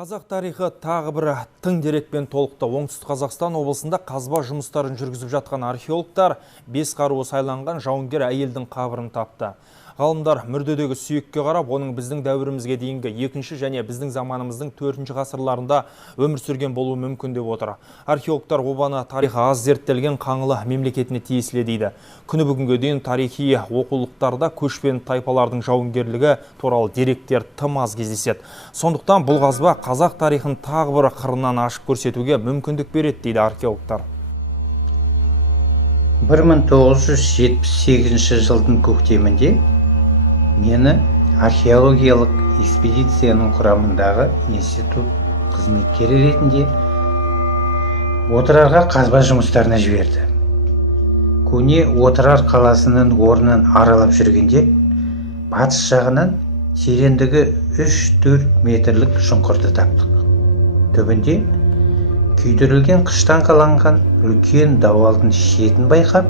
Қазақ тарихы тағы бір тың дерекпен толықты. Оңтүстік Қазақстан облысында қазба жұмыстарын жүргізіп жатқан археологтар бес қаруы сайланған жауынгер әйелдің қабірін тапты. Ғалымдар мүрдедегі сүйекке қарап, оның біздің дәуірімізге дейінгі 2-ші және біздің заманымыздың 4-ші ғасырларында өмір сүрген болуы мүмкін деп отыр. Археологтар обаны тарихы аз зерттелген Қаңлы мемлекетіне тиесілі дейді. Күні бүгінге дейін тарихи оқулықтарда көшпен тайпалардың жауынгерлігі туралы деректер тым аз кездеседі. Сондықтан бұл қазба қазақ тарихын тағы бір қырынан ашып көрсетуге мүмкіндік береді дейді археологтар. 1978 жылдың көктемінде мені археологиялық экспедицияның құрамындағы институт қызметкері ретінде Отырарға қазба жұмыстарына жіберді. Көне Отырар қаласының орнын аралап жүргенде, батыс жағынан тереңдігі 3-4 метрлік шұңқырды таптық. Түбінде күйдірілген қыштан қаланған үлкен дауалдың шетін байқап,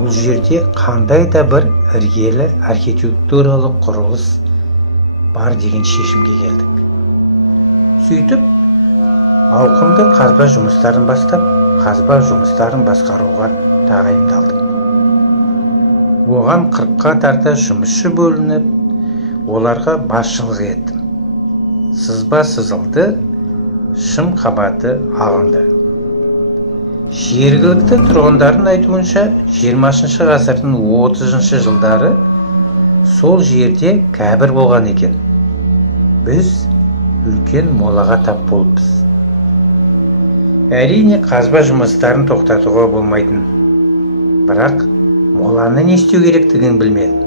бұл жерде қандай да бір іргелі архитектуралық құрылыс бар деген шешімге келдік. Сөйтіп, ауқымды қазба жұмыстарын бастап, қазба жұмыстарын басқаруға тағайындалдым. Оған 40-қа тарта жұмысшы бөлініп, оларға басшылық еттім. Сызба сызылды, шым қабаты алынды. Жергілікті тұрғындардың айтуынша 20-шы ғасырдың 30-шы жылдары сол жерде кәбір болған екен. Біз үлкен молаға тап болыппыз. Әрине қазба жұмыстарын тоқтатуға болмайтын. Бірақ моланы не істеу керектігін білмедім.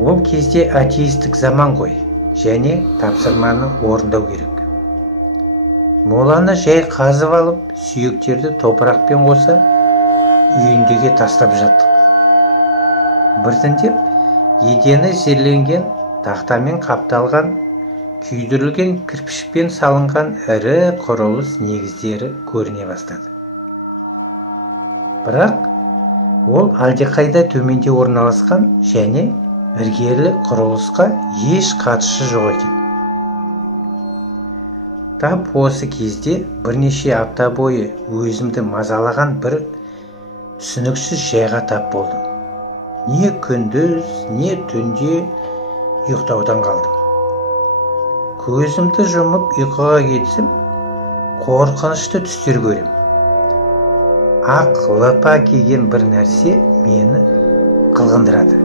Ол кезде атеистік заман ғой, және тапсырманы орындау керек. Моланы жай қазып алып, сүйектерді топырақпен қоса үйіндіге тастап жаттық. Біртіндеп едені зерленген, тақтамен қапталған, күйдірілген кірпішпен салынған ірі құрылыс негіздері көріне бастады. Бірақ ол әлдеқайда төменде орналасқан және іргелі құрылысқа еш қатысы жоқ екен. Тап осы кезде бірнеше апта бойы өзімді мазалаған бір түсініксіз жайға тап болдым. Не күндіз, не түнде ұйықтаудан қалдым. Көзімді жұмып ұйқыға кетсем, қорқынышты түстер көрем. Ақ лыпа киген бір нәрсе мені қылғындырады.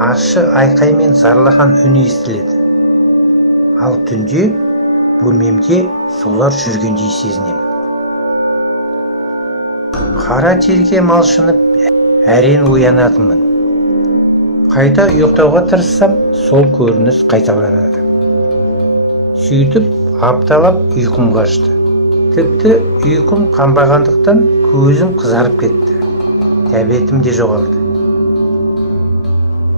Ащы айқаймен зарлаған үн естіледі. Ал түнде бөлмемде солар жүргендей сезінемін. Қара терге малшынып, әрең оянатынмын. Қайта ұйықтауға тырыссам, сол көрініс қайталанады. Сөйтіп, апталап ұйқым қашты. Тіпті ұйқым қанбағандықтан көзім қызарып кетті. Тәбетім де жоғалды.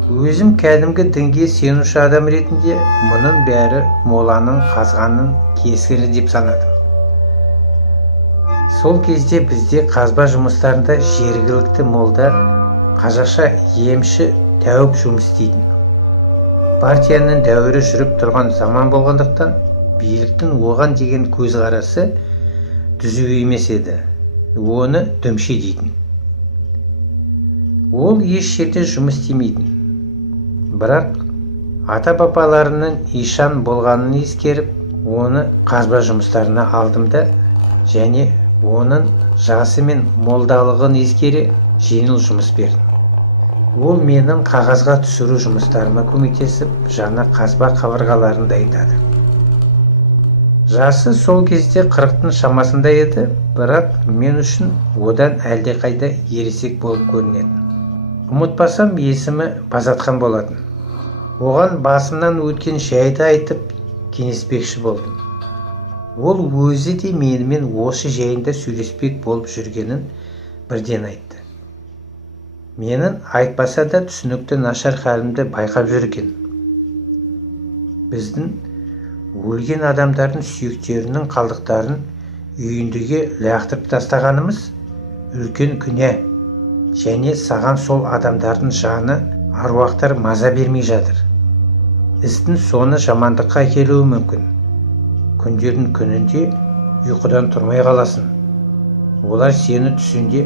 Өзім кәдімгі дінге сенуші адам ретінде мұның бәрі моланың қазғанның кесірі деп санадым. Сол кезде бізде қазба жұмыстарында жергілікті молда, қазақша емші тәуіп жұмыс істейтін. Партияның дәуірі жүріп тұрған заман болғандықтан, биліктің оған деген көзқарасы түзу емес еді. Оны дүмше дейтін. Ол еш жерде жұмыс істемейтін. Бірақ ата-бабаларының ишан болғанын ескеріп, оны қазба жұмыстарына алдым да, және оның жасы мен молдалығын ескере жеңіл жұмыс бердім. Ол менің қағазға түсіру жұмыстарыма көмектесіп, жаңа қазба қабырғаларын дайындады. Жасы сол кезде 40-тың шамасында еді, бірақ мен үшін одан әлдеқайда ересек болып көрінеді. Ұмытпасам, есімі Базатхан болатын. Оған басымнан өткен жайды айтып, кеңеспекші болдым. Ол өзі де менімен осы жайында сөйлеспек болып жүргенін бірден айтты. Менің айтпаса да түсінікті нашар халімді байқап жүрген. Біздің өлген адамдардың сүйектерінің қалдықтарын үйіндіге лақтырып тастағанымыз үлкен күнә. Және саған сол адамдардың жаны, аруақтар маза бермей жатыр. істің соңы жамандыққа әкелуі мүмкін. Күндердің күнінде ұйқыдан тұрмай қаласың. Олар сені түсінде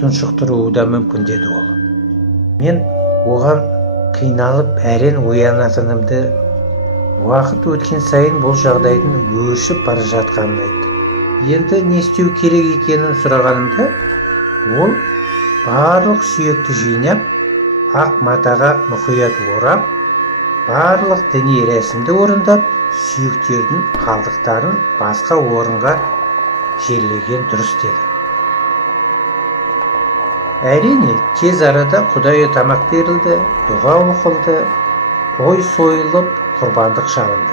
тұншықтыруы да мүмкін, деді ол. Мен оған қиналып әрен оянатынымды, уақыт өткен сайын бұл жағдайдың өршіп бара жатқанын айтты. Енді не істеу керек екенін сұрағанымда, ол барлық сүйекті жинап, ақ матаға мұқият орап, барлық діни рәсімді орындап, сүйектердің қалдықтарын басқа орынға жерлеген дұрыс деді. Әрине, тез арада Құдайы тамақ берілді, дұға оқылды, қой сойылып, құрбандық шалынды.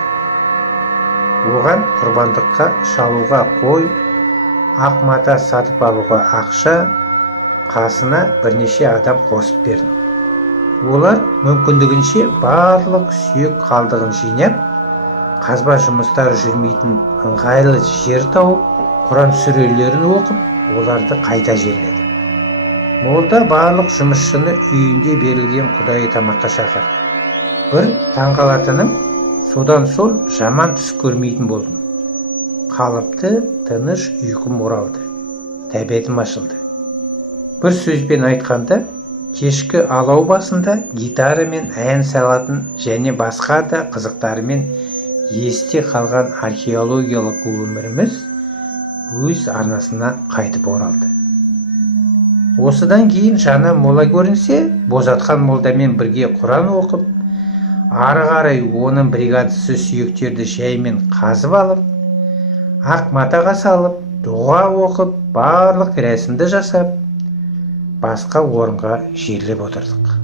Оған құрбандыққа шалуға қой, ақ мата сатып алуға ақша, қасына бірнеше адам қосып берді. Олар мүмкіндігінше барлық сүйек қалдығын жинап, қазба жұмыстары жүрмейтін ыңғайлы жер тауып, Құран сүрелерін оқып, оларды қайта жерледі. Молда барлық жұмысшыны үйінде берілген Құдайы тамаққа шақырды. Бір таңғалатыным, содан сол жаман түс көрмейтін болдым. Қалыпты, тыныш ұйқым оралды. Тәбетім ашылды. Бір сөзбен айтқанда, кешкі алау басында гитарамен ән салатын және басқа да қызықтарымен есте қалған археологиялық өміріміз өз арнасына қайтып оралды. Осыдан кейін жаңа мола көрінсе, бозатқан молдамен бірге Құран оқып, ары қарай оның бригадасы сүйектерді жаймен қазып алып, ақ матаға салып, дұға оқып, барлық рәсімді жасап, басқа орынға жерлеп отырдық.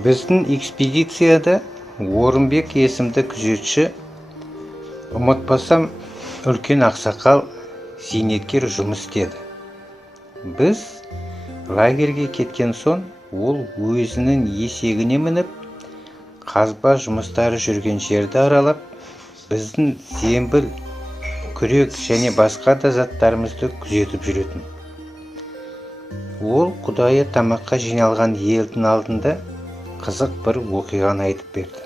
Біздің экспедицияда Орынбек есімді күзетші, ұмытпасам, үлкен ақсақал, зейнеткер жұмыс істеді. Біз лагерге кеткен соң, ол өзінің есегіне мініп, қазба жұмыстары жүрген жерді аралап, біздің зембіл, күрек және басқа да заттарымызды күзетіп жүретін. Ол Құдайы тамаққа жиналған елдің алдында қызық бір оқиғаны айтып берді.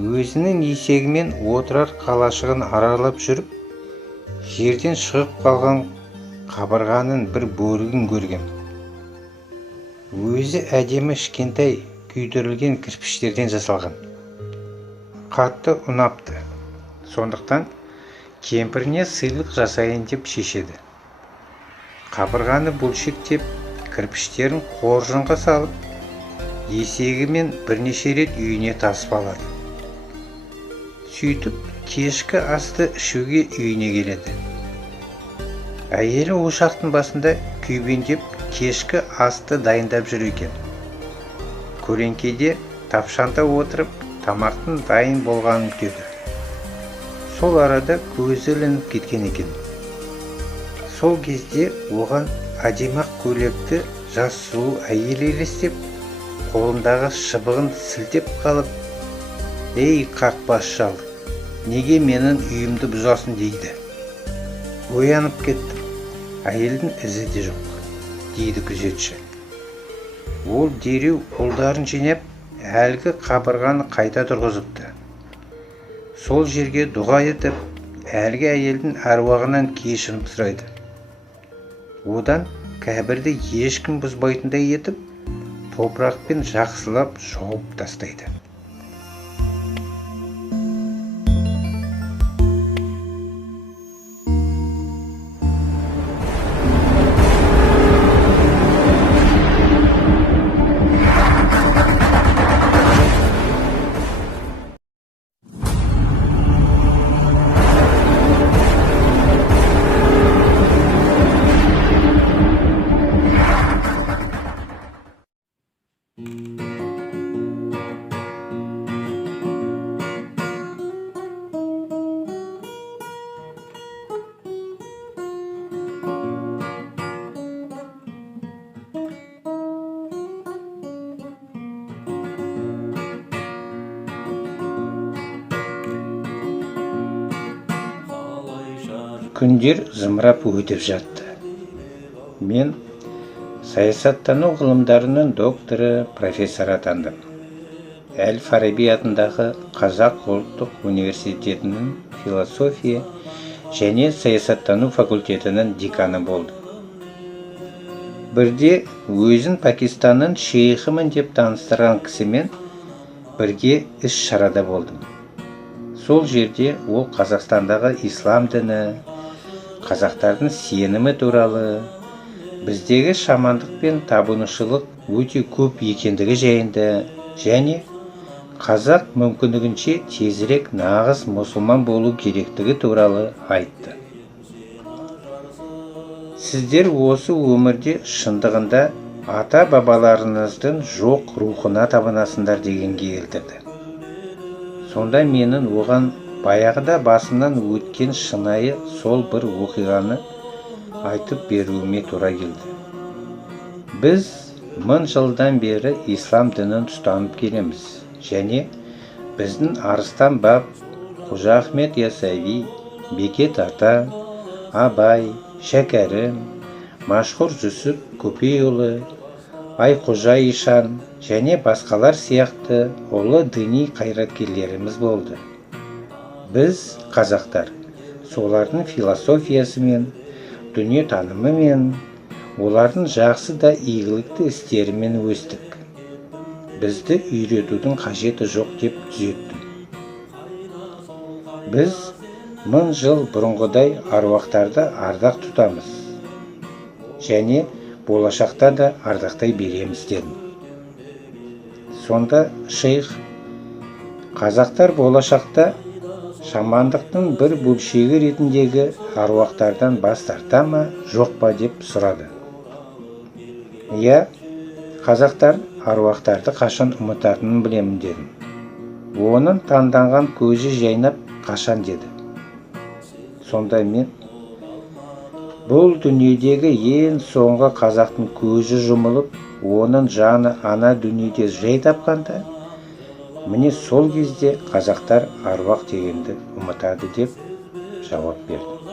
Өзінің есегімен отырар қалашығын аралап жүріп, жерден шығып қалған қабырғаның бір бөлігін көрген. Өзі әдемі кішкентай күйдірілген кірпіштерден жасалған. Қатты ұнапты. Сондықтан кемпіріне сыйлық жасайын деп шешеді. Қабырғаны бөлшектеп, кірпіштерін қоржынға салып, есегімен бірнеше рет үйіне тасып алады. Сөйтіп, кешкі асты ішуге үйіне келеді. Әйелі ошақтың басында күйбеңдеп кешкі асты дайындап жүр екен. Көлеңкеде тапшанда отырып, тамақтың дайын болғанын күтеді. Сол арада көзі ілініп кеткен екен. Сол кезде оған әдемі көйлекті жас сұлу әйел елестеп, қолындағы шыбығын сілтеп қалып, «Ей қақбас шал, неге менің үйімді бұзасың?» дейді. Оянып кеттім. Әйелдің ізі де жоқ, дейді күзетші. Ол дереу қолдарын жинап, әлгі қабырғаны қайта тұрғызыпты. Сол жерге дұға етіп, әлгі әйелдің әруағынан кешірім сұрайды. Одан кәбірді ешкім бұзбайтындай етіп, топырақпен жақсылап жауып тастайды. Күндер зымырап өтіп жатты. Мен саясаттану ғылымдарының докторы, профессор атандым. Әл-Фараби атындағы Қазақ ұлттық университетінің философия және саясаттану факультетінің деканы болдым. Бірде өзін Пакистанның шейхімін деп таныстырған кісімен бірге іс-шарада болдым. Сол жерде ол Қазақстандағы ислам діні, қазақтардың сенімі туралы, біздегі шамандық пен табынушылық өте көп екендігі жайында және қазақ мүмкіндігінше тезірек нағыз мұсылман болу керектігі туралы айтты. Сіздер осы өмірде шындығында ата-бабаларыңыздың жоқ рухына табынасыңдар дегенге келтірді. Сонда менің оған баяғыда басымнан өткен шынайы сол бір оқиғаны айтып беруіме тура келді. Біз 1000 жылдан бері ислам дінін ұстанып келеміз және біздің арыстан баб Қожа Ахмет Ясауи, Бекет ата, Абай, Шәкәрім, Машхұр Жүсіп Көпейұлы, Айқожа Ишан және басқалар сияқты ұлы діни қайраткерлеріміз болды. Біз қазақтар солардың философиясымен, дүниетанымымен, олардың жақсы да игілікті істерімен өстік. Бізді үйретудің қажеті жоқ деп түзеттім. Біз 1000 жыл бұрынғыдай аруақтарды ардақ тұтамыз және болашақта да ардақтай береміз дедім. Сонда шейх, қазақтар болашақта шамандықтың бір бөлшегі ретіндегі аруақтардан бас тарта ма, жоқ па деп сұрады. Иә, қазақтар аруақтарды қашан ұмытатынын білемін дедім. Оның таңданған көзі жайнап қашан деді. Сонда мен, бұл дүниедегі ең соңғы қазақтың көзі жұмылып, оның жаны ана дүниеде жай тапқанда, міне сол кезде қазақтар аруақ дегенді ұмытады деп жауап берді.